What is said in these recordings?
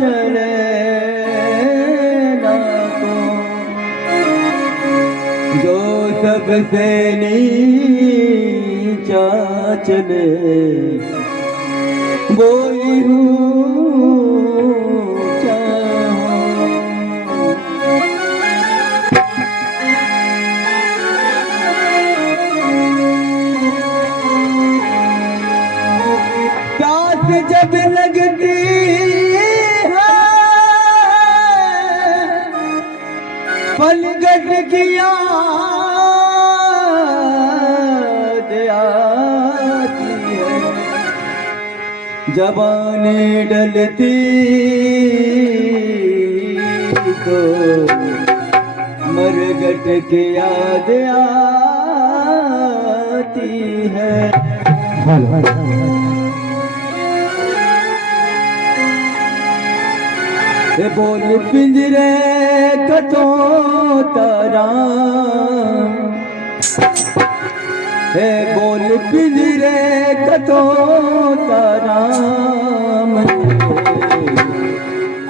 चढ़े ना को, जो सबसे नीचा चले वो ही ऊंचा हो। प्यास जब लगती है पलगट की याद आती है, जवानी डलती तो मरगट की याद आती है। बोल पिंजरे कतो तारा, बोल पिंजरे कतो तारा,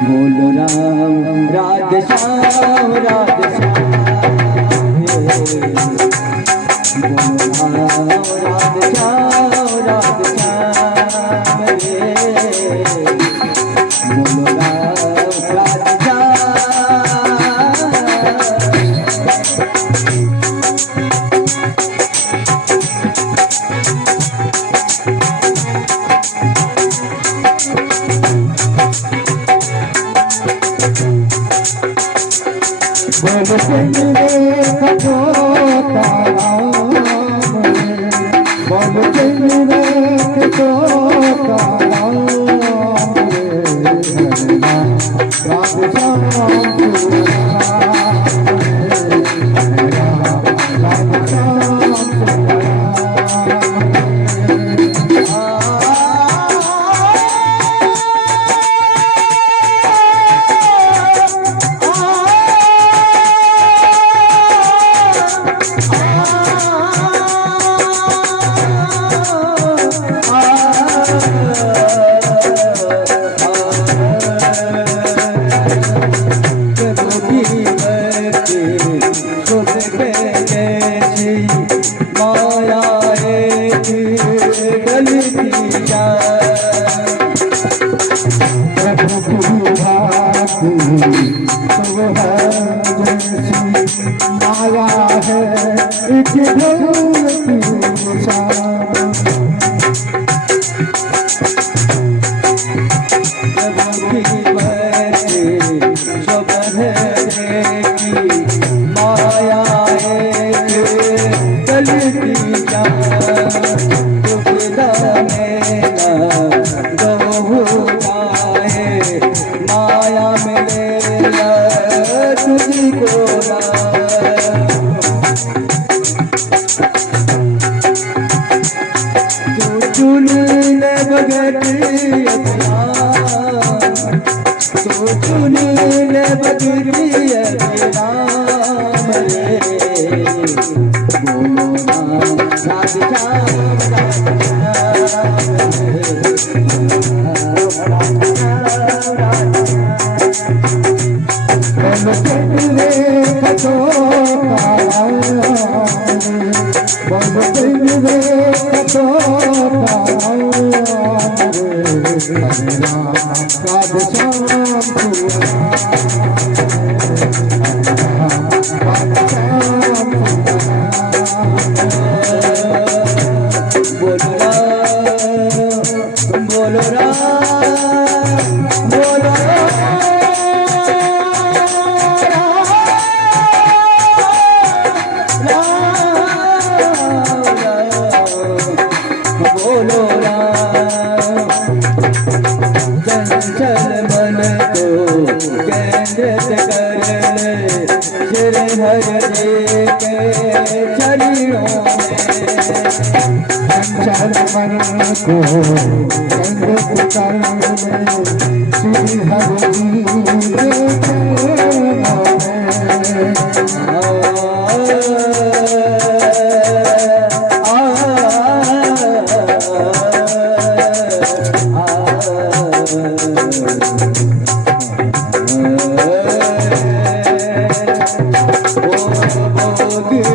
बोलो राम राधे श्याम राधे श्याम, बोलो राम राधे श्याम राधे श्याम, बोलो राम राधे बोलो पिंजरे कतो तारा, बोलो पिंजरे कतो तारा, राधे श्याम राधे माया है एक माया चुन ले बगरिया, तो चुन ले बगरिया राम रे, बोलो राम राधे श्याम राधे बोलो चंचल मन को केंद्रित कर ले, श्री हरि जी के चरणों में। चंचल मन को केंद्रित कर ले, श्री हरि जी के चरणों में।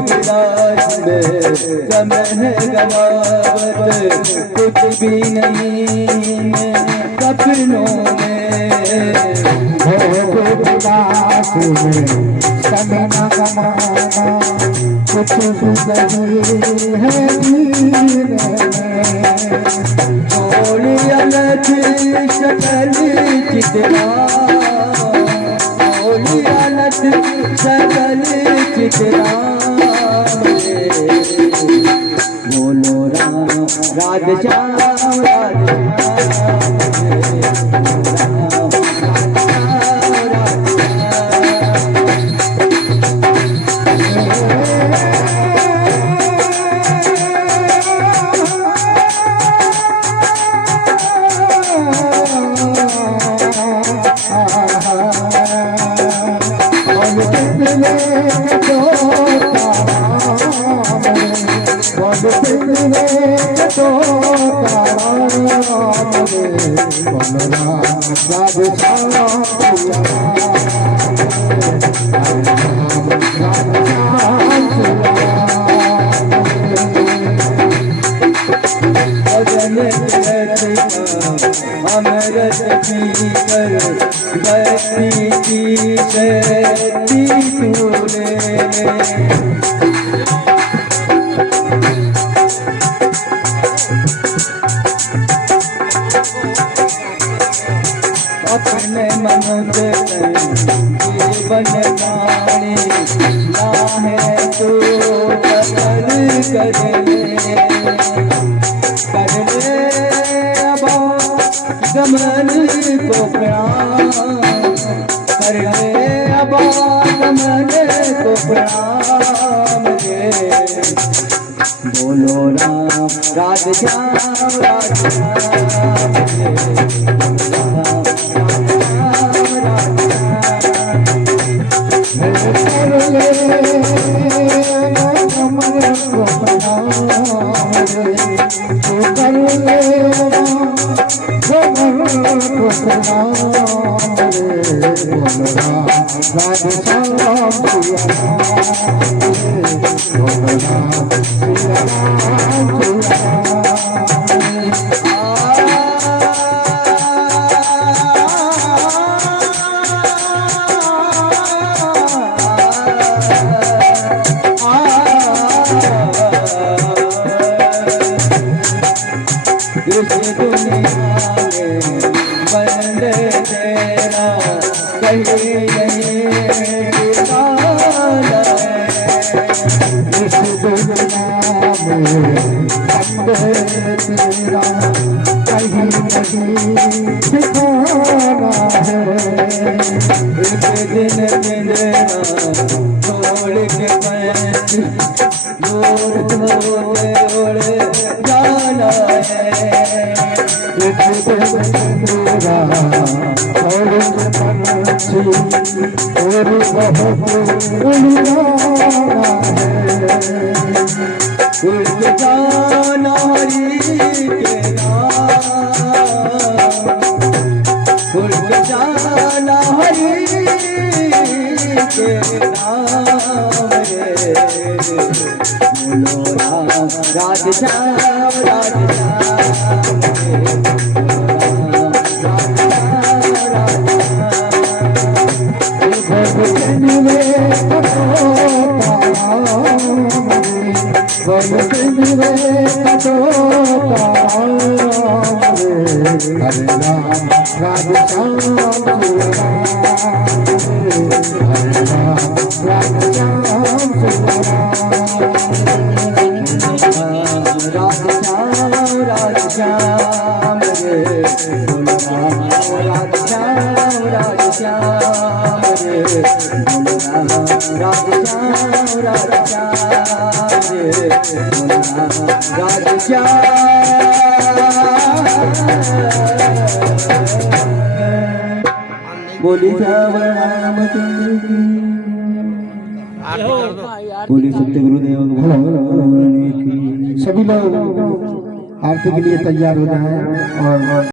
विलास में समय है गवावत कुछ भी नहीं सपनों में भोग विलास में समय न गवाना कुछ भी नहीं है दीन में थोड़ी अलग शकल चितना थोड़ी अलग शकल चितना बोलो राम राधे श्याम राधे अमृत पीकर बस्ती की शक्ति तूने अपने मन जीवन गाने ना है तो कर ले गमन को प्रणाम कर ले अब गमन को प्रणाम बोलो राम राधे श्याम राधे इस दुनिया में बंद तेरा कहीं नहीं ठिकाना इस दुनिया में बंद तेरा कहीं नहीं ठिकाना है एक दिन मिलना छोड़ के पैसे दूर दूर जाना राधे श्याम राधे बोली बोली सत्य गुरुदेव भगवान की। सभी लोग आरती के लिए तैयार हो जाएं और